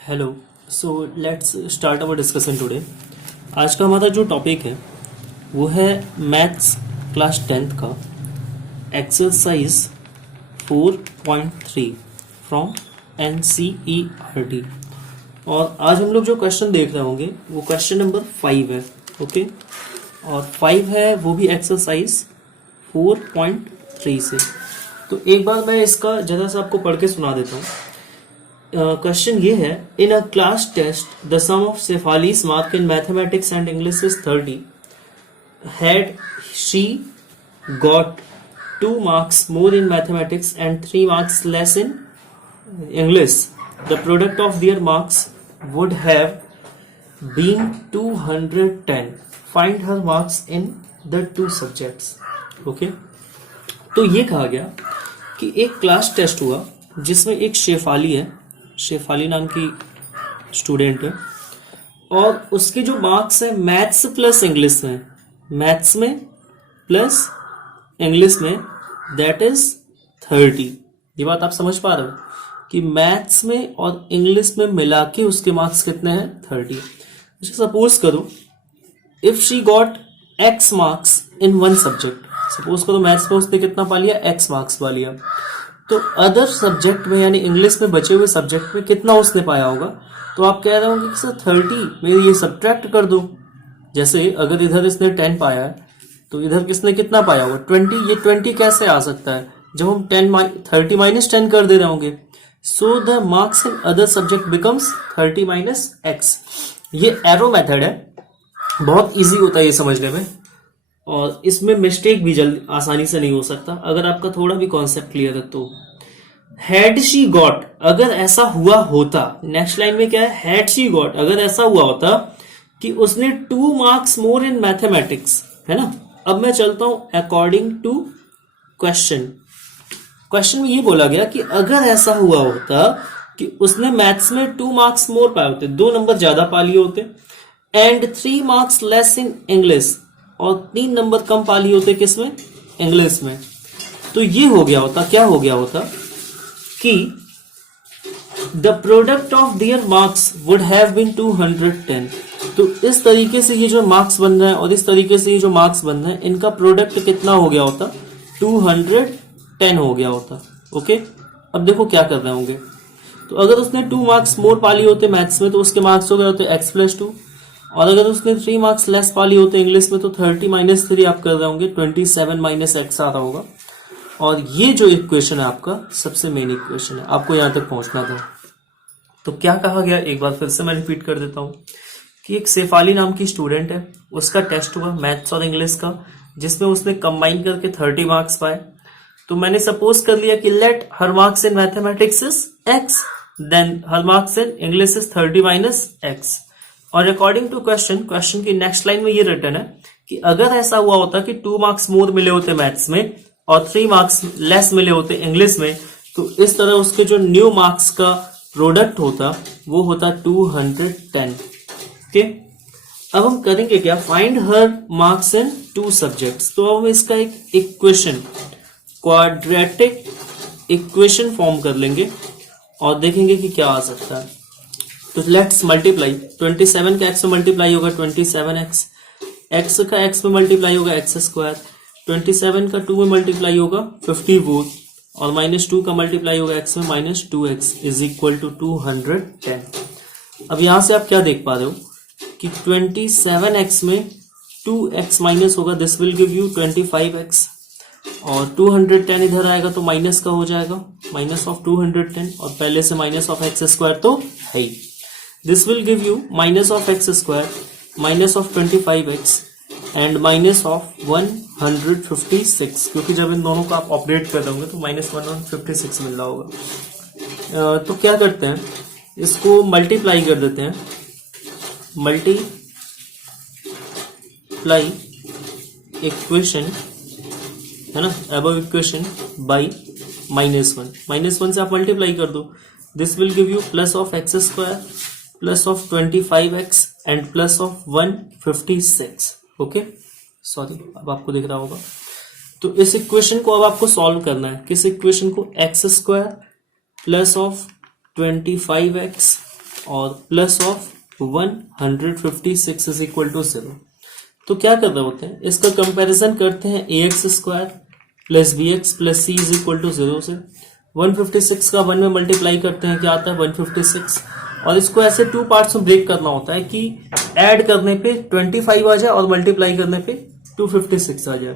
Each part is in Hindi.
Hello. So let's start our discussion today. आज का हमारा जो टॉपिक है वो है मैथ्स क्लास 10th का एक्सरसाइज 4.3 फ्रॉम NCERT। और आज हम लोग जो क्वेश्चन देख रहे होंगे वो क्वेश्चन नंबर 5 है। ओके, और 5 है वो भी एक्सरसाइज 4.3 से। तो एक बार मैं इसका जरा सा आपको पढ़ के सुना देता हूँ। क्वेश्चन ये है, in a class test the sum of Shefali's mark in mathematics and English is 30. Had she got 2 marks more in mathematics and 3 marks less in English, the product of their marks would have been 210. Find her marks in the 2 subjects. Okay, तो ये कहा गया कि एक क्लास टेस्ट हुआ जिसमें एक शेफाली है, शेफाली नाम की स्टूडेंट है, और उसके जो मार्क्स है मैथ्स प्लस इंग्लिश में, मैथ्स में प्लस इंग्लिश में, दैट इज 30। ये बात आप समझ पा रहे हो कि मैथ्स में और इंग्लिश में मिला के उसके मार्क्स कितने हैं? 30। सपोज करो if she got x marks in one subject, suppose करो मैथ्स में उसने कितना पा लिया? x मार्क्स पा लिया, तो अदर सब्जेक्ट में यानी इंग्लिश में बचे हुए सब्जेक्ट में कितना उसने पाया होगा? तो आप कह रहे होंगे कि सर 30 में ये सब्ट्रैक्ट कर दो। जैसे अगर इधर इसने 10 पाया है तो इधर किसने कितना पाया होगा? 20। ये 20 कैसे आ सकता है जब हम 30 माइनस 10 कर दे रहे होंगे? So the marks in other subject becomes 30 minus x। ये एरो मेथड है, बहुत इजी होता है ये समझने में, और इसमें मिस्टेक भी जल्दी आसानी से नहीं हो सकता अगर आपका थोड़ा भी कॉन्सेप्ट क्लियर है तो। हैड शी गॉट, अगर ऐसा हुआ होता, नेक्स्ट लाइन में क्या है? हैड शी गॉट, अगर ऐसा हुआ होता कि उसने 2 marks मोर इन मैथमेटिक्स, है ना। अब मैं चलता हूं अकॉर्डिंग टू क्वेश्चन। क्वेश्चन में ये बोला गया कि अगर ऐसा हुआ होता कि उसने मैथ्स में 2 marks मोर पाए होते, 2 नंबर ज्यादा पा लिए होते, and 3 marks less in English, और 3 नंबर कम पा लिए होते किसमें? इंग्लिश में। तो ये हो गया होता, क्या हो गया होता कि the product of their marks would have been 210। तो इस तरीके से ये जो मार्क्स बन रहे हैं और इस तरीके से ये जो मार्क्स बन रहे हैं, इनका प्रोडक्ट कितना हो गया होता? 210 हो गया होता। ओके, अब देखो क्या कर रहे होंगे। तो अगर उसने 2 marks मोर पा लिए होते मैथ्स में तो उसके मार्क्स हो गए होते x+2, और अगर उसने 3 marks लेस पा लिए होते इंग्लिश में तो 30 माइनस 3 आप कर रहे होंगे, 27 माइनस x आ रहा होगा। और ये जो इक्वेशन है आपका सबसे मेन इक्वेशन है, आपको यहां तक पहुंचना था। तो क्या कहा गया, एक बार फिर से मैं रिपीट कर देता हूं कि एक शेफाली नाम की स्टूडेंट है, उसका टेस्ट हुआ मैथ्स और इंग्लिश का जिसमें उसने कंबाइन करके 30 मार्क्स पाए। तो मैंने सपोज कर लिया कि let her marks in mathematics is x, then her marks in English is 30 minus x। और अकॉर्डिंग टू क्वेश्चन, क्वेश्चन की नेक्स्ट लाइन में ये रिटर्न है कि अगर ऐसा हुआ होता कि 2 marks मोर मिले होते मैथ्स में और 3 marks लेस मिले होते इंग्लिश में, तो इस तरह उसके जो न्यू मार्क्स का प्रोडक्ट होता वो होता 210। ओके, अब हम करेंगे क्या? फाइंड हर मार्क्स इन 2 सब्जेक्ट्स। तो अब हम इसका एक इक्वेशन, क्वाड्रेटिक इक्वेशन फॉर्म कर लेंगे और देखेंगे कि क्या आ सकता है। तो लेट्स मल्टीप्लाई, 27 का x में मल्टीप्लाई होगा 27x, x का x में मल्टीप्लाई होगा x², 27 का 2 में मल्टीप्लाई होगा 54, और -2 का मल्टीप्लाई होगा x में -2x इज इक्वल टू 210। अब यहां से आप क्या देख पा रहे हो कि 27x में 2x माइनस होगा, this will give you 25x, और 210 इधर आएगा तो माइनस का हो जाएगा, माइनस ऑफ 210, और पहले से माइनस ऑफ x² तो है ही। This will give you minus of x², minus of 25x and minus of 156, क्योंकि जब इन दोनों को आप ऑपरेट कर रहे होंगे तो -156 मिल रहा होगा। तो क्या करते हैं, इसको मल्टीप्लाई कर देते हैं, मल्टीप्लाई इक्वेशन है ना, अबव इक्वेशन बाई -1 से आप मल्टीप्लाई कर दो, this will give you plus of x² plus of 25x and plus of 156। Okay, sorry, अब आपको दिख रहा होगा। तो इस इक्वेशन को अब आपको सॉल्व करना है, किस इक्वेशन को? x² प्लस ऑफ 25x और plus of 156 is equal to 0। तो क्या कर रहे होते हैं, इसका कंपैरिजन करते हैं ax square plus bx plus c is equal to 0 से। 156 का 1 में मल्टीप्लाई करते हैं, क्या आता है 156, और इसको ऐसे टू पार्ट्स में ब्रेक करना होता है कि ऐड करने पे 25 आ जाए और मल्टीप्लाई करने पे 256 आ जाए।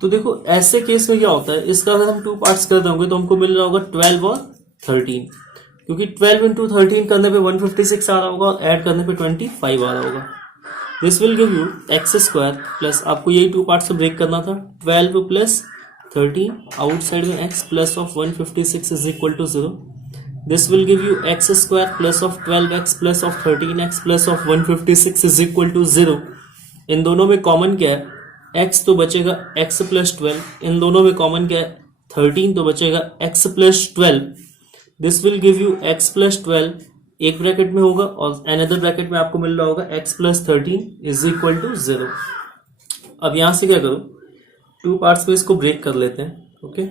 तो देखो ऐसे केस में क्या होता है, इसका अगर हम टू पार्ट्स कर देंगे तो हमको मिल रहा होगा 12 और 13, क्योंकि 12 इंटू 13 करने पे 156 आ रहा होगा और ऐड करने पे 25 आ रहा होगा। This will give you x square plus, आपको यही टू पार्ट्स में ब्रेक करना था, 12 प्लस 13 आउटसाइड में x plus of 156 is equal to 0। This will give you x square plus of 12x plus of 13x plus of 156 is equal to 0। इन दोनों में कॉमन क्या है, x तो बचेगा x प्लस 12, इन दोनों में कॉमन क्या है 13, तो बचेगा x plus 12। This will give you x plus 12 एक ब्रैकेट में होगा और अनदर ब्रैकेट में आपको मिल रहा होगा x plus 13 is equal to 0। अब यहां से क्या करो, टू पार्ट्स में इसको ब्रेक कर लेते हैं। Okay,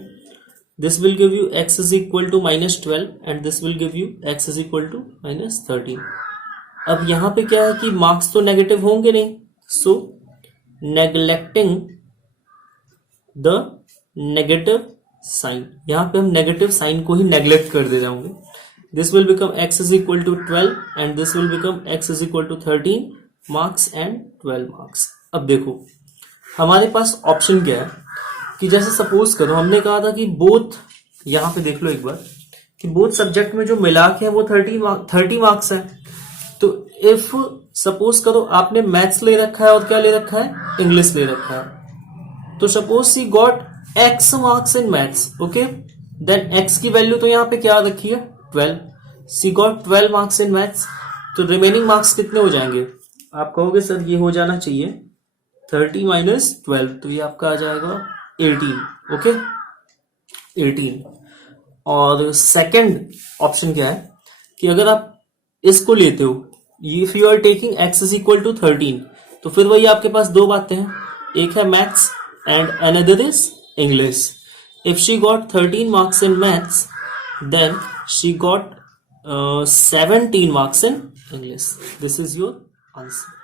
this will give you x is equal to -12 and this will give you x is equal to -13। अब यहां पे क्या है कि मार्क्स तो नेगेटिव होंगे नहीं, सो नेग्लेक्टिंग द नेगेटिव साइन, यहां पे हम नेगेटिव साइन को ही नेग्लेक्ट कर दे रहे होंगे। This will become x is equal to 12 and this will become x is equal to 13 marks and 12 marks. अब देखो हमारे पास ऑप्शन क्या है कि जैसे सपोज करो हमने कहा था कि बोथ, यहां पे देख लो एक बार कि बोथ सब्जेक्ट में जो मिला के है वो 30 मार्क्स है। तो इफ सपोज करो आपने मैथ्स ले रखा है और क्या ले रखा है, इंग्लिश ले रखा है, तो suppose she got x marks in maths, okay, then x की वैल्यू तो यहाँ पे क्या रखी है 12, she got 12 marks in maths, तो रिमेनिंग मार्क्स कितने हो जाएंगे, आप कहोगे सर ये हो जाना चाहिए 30 माइनस 12, तो ये आपका आ जाएगा 18, ओके 18। और सेकंड ऑप्शन क्या है कि अगर आप इसको लेते हो, if you are taking x is equal to 13, तो फिर वही आपके पास दो बातें हैं, एक है maths and another is English. If she got 13 marks in maths then she got 17 marks in English. This is your answer.